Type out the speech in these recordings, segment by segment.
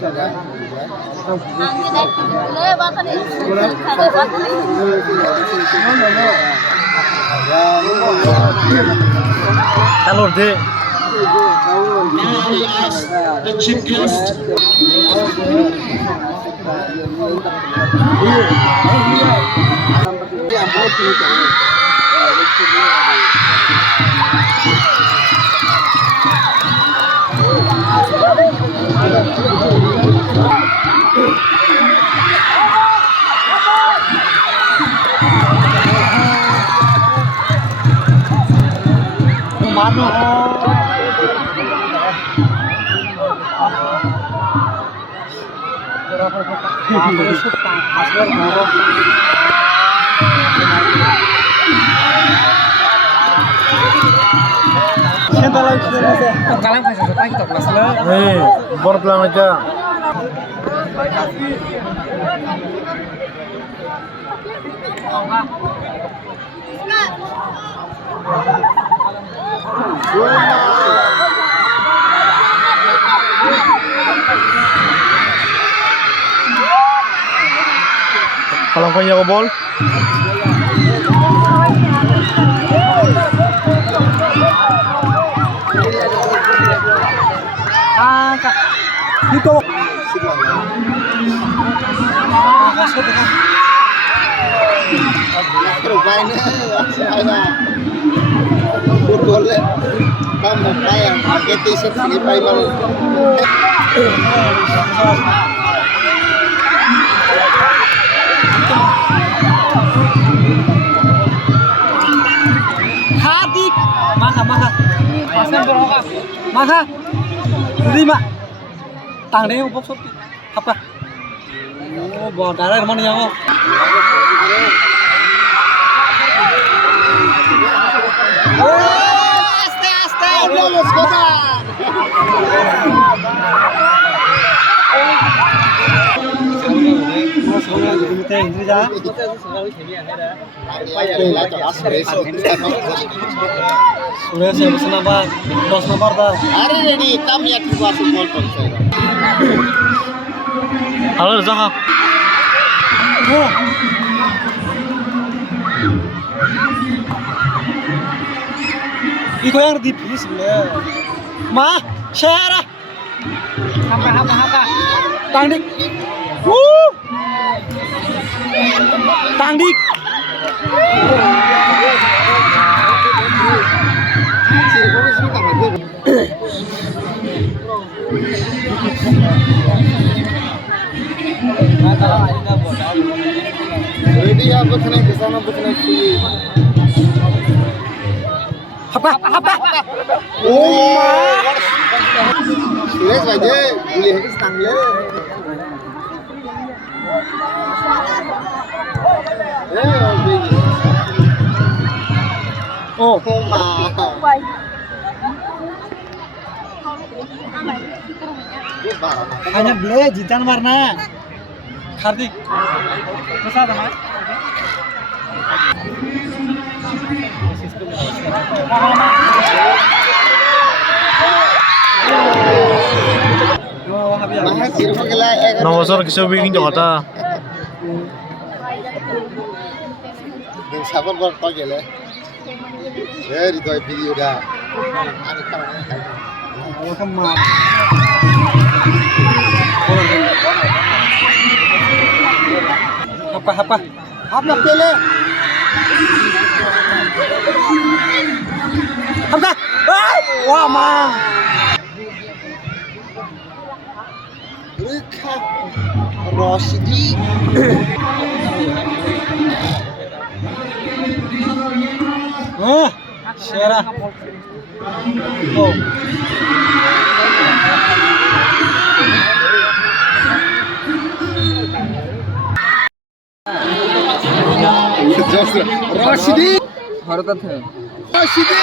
Talor deh. The chief guest. Kalam Khai sesuatu kita kelas lah. Nih, bor pelang aja. Kalam Khai jago bol. Kak. Dito. Hadik. Maka. Maka. Terima. Tangdeng upok sopi. Apa? Oh, bawa darah mana yang oh? Aste, vamos coba. Sudah saya pesan apa? 10 nomor dah. Hari ini kami akan masuk bol saya. Halo, Zaha. Itu yang dipilih sebenarnya. Mah, share. Apa? Tangdik. Tangdik. Ready apa kena kesana bukan free. Apa? Oh, sudah saja boleh habis tangle. Oh, hanya beli jintan warna. Hardik. Besar teman. Nabasar kisah bikin Jakarta. Dengan sabar berapa gila? Dari tu video dah. Welcome. Apa? Apa pele? Apa? Wah, mah. Mereka Rosidi. Share. Oh. Rosidi. Haratan है। Rosidi.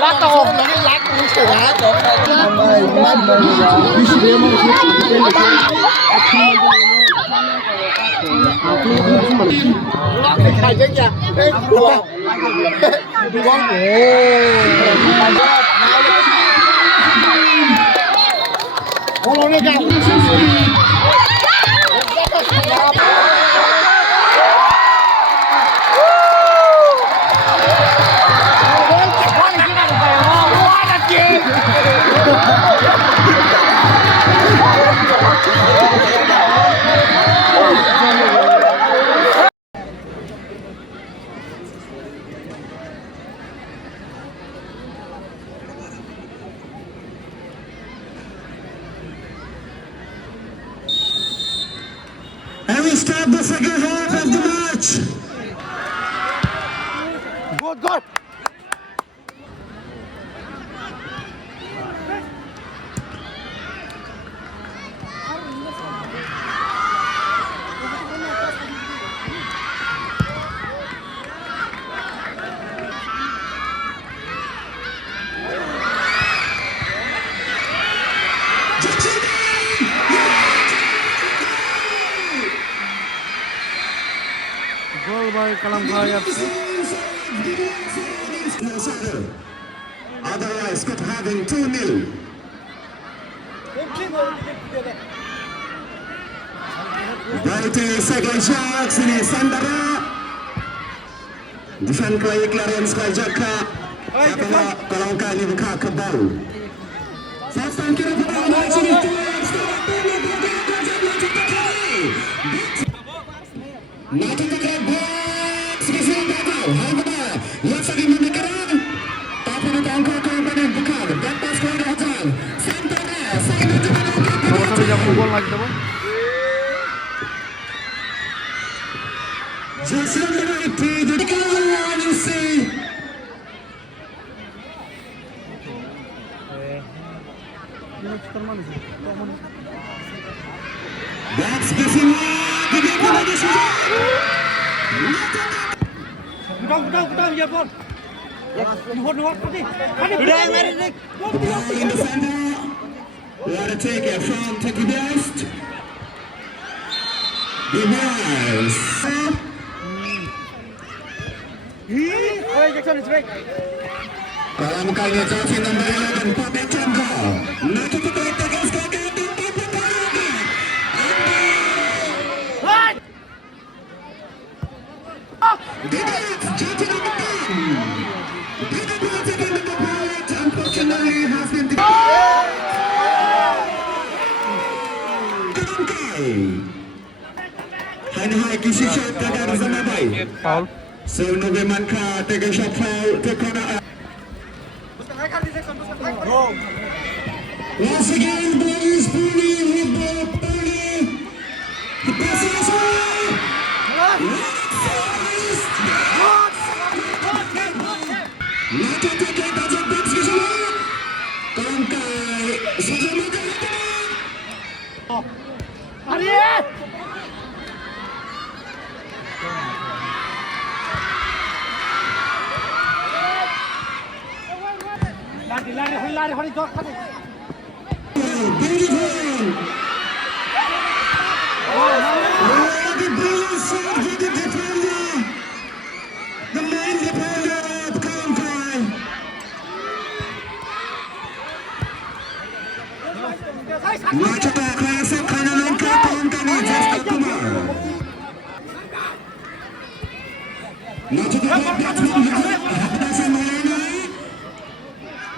Lát to. Lát cũng sẽ lát. Hai chân nha. Now we start the second half of the match. Good, good. Goal by Kalam Khai FC. Nabasadar. Otherwise, could have been 2-0. Berarti second shot sini Sandara. Defend kali clearance kali Jaka. Apabila Kalam Khai ni buka ke ball. First time kira bola naik sini. Nanti dekat box spesial gagal. Harga yang lagi menekan. Tapi ditangkap kepada buka. Back pass kepada Hasan. Santana. Nomor 1 yang gol lagi teman. Just like the goal you see. That's missing. Betul, ya Bon. Nuhur, tadi. Udah, mari Dik. In the center. What a take it from DBS. DBS. Jackson is back. Kalam Khai jersey number 11 Pape Chandra. Not to take the gas unfortunately has been Hai kisi shot agar sama baik. Foul. So Noveman Kha take a shot foul to corner. Once again, boys, Puri with the Puri. The pass is not to take it as a box visual. Kalam Khai saja makan. Lari, jor. Beautiful. The brilliant shot with the defender. The main defender of Kalam Khai. Macam kerasa kanan lengkap Kalam Khai just Kumar. Macam batsman Hasan Malani.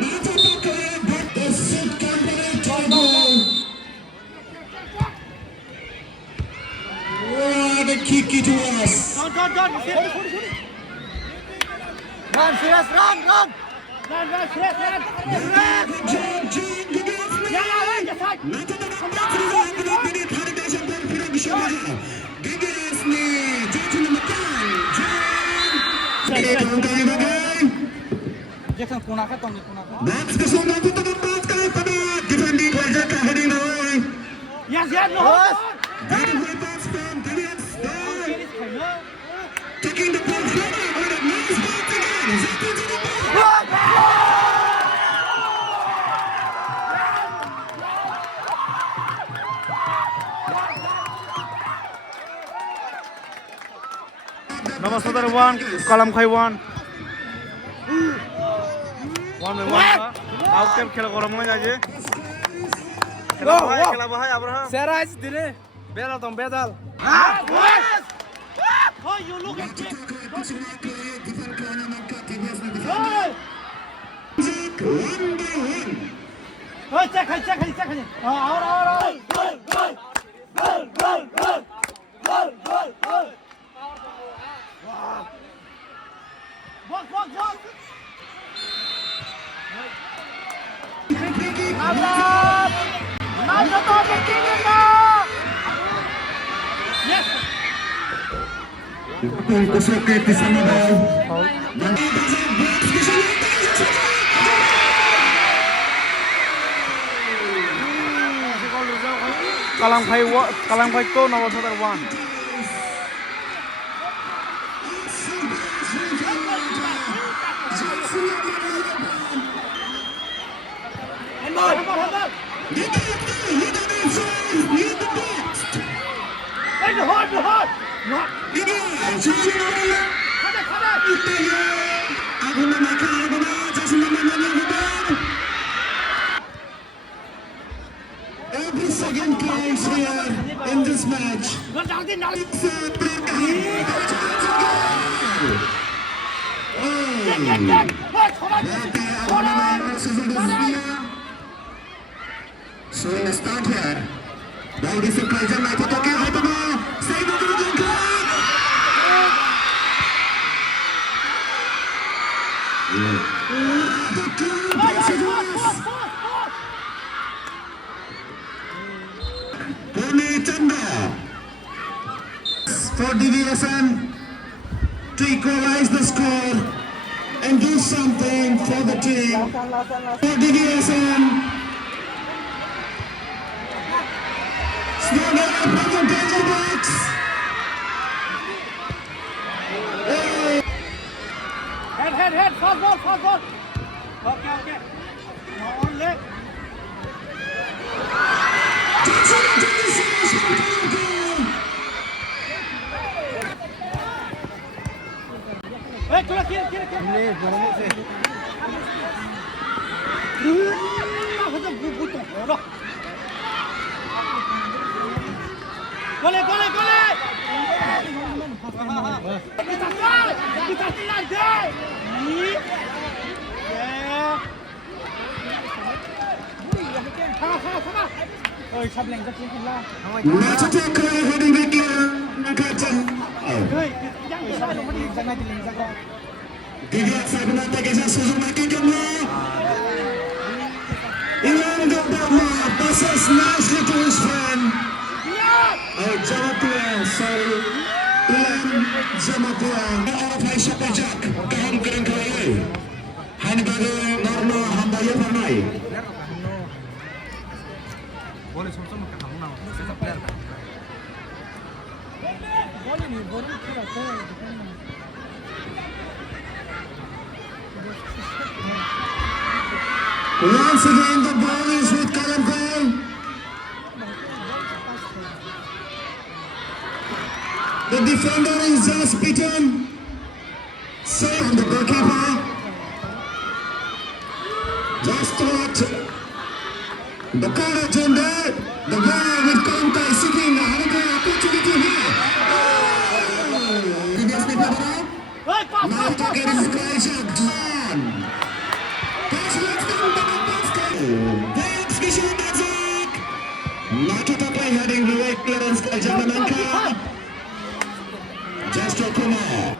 Macam the sit company title. What a kick it was. Run. Run, serious, run. Run, serious, run. Jackson punah ka tong punah ka. That's the song of the ball pada defending Raja Kahani Roy. Yes, no. Beautiful pass from DBS. Taking the ball forward with a nice ball again. Nabasadar 1, Kalam Khai 1. 1-1 আউটের খেলা গরম হয়ে যায় যে খেলা ভাই Abraham Serais dire. Bedal. Oh, you look at me. Oh, check. Ahora. Walk. Yes. kusuk ke di sana bal. Kalam Khai 2, Nabasadar 1. Every second counts here in this match. So in the start here, ball disappointed. I thought okay, I don't know. Save it to the goal. For DBSN to equalize the score and do something for the team. For DBSN, slow down from the danger box. Head, fast ball. Okay. Now on leg. heading DBS Nabasadar ke susu makin kamu. Ilan Gabama passes nicely to his friend. Jamatua, sorry. Ilan Jamatua. Orang Aisyah pajak. Kaham kering kaya. Hanya bagi norma hambaya panai. Boleh sama-sama ke kamu nama. Saya player kan. Boleh Once again, the ball is with Kalam Khai. The defender is just beaten. Save on the goalkeeper. Just thought the courage in there. The ball with Kalam Khai seeking another opportunity here. DBS Nabasadar. Now to get his guys done. Nakitapai heading right clearance Kajan menangkap. Just to come out.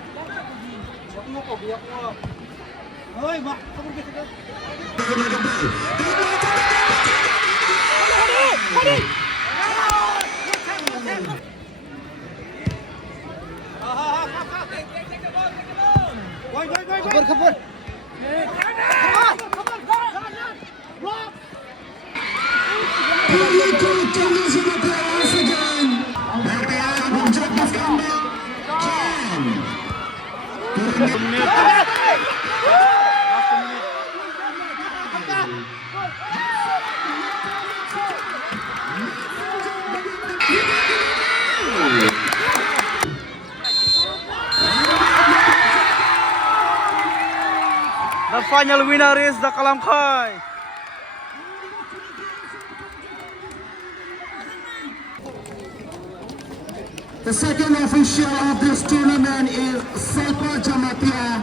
Khabar. The final winner is the Kalam Khai. The second official of this tournament is Sepa Jamatia.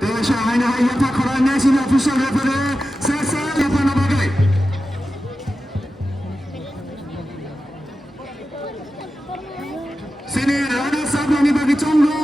Desha Haina Hayata Koran national official referee Sasa Yapana Bagai. Sini Rana Sabani bagi Chonggo.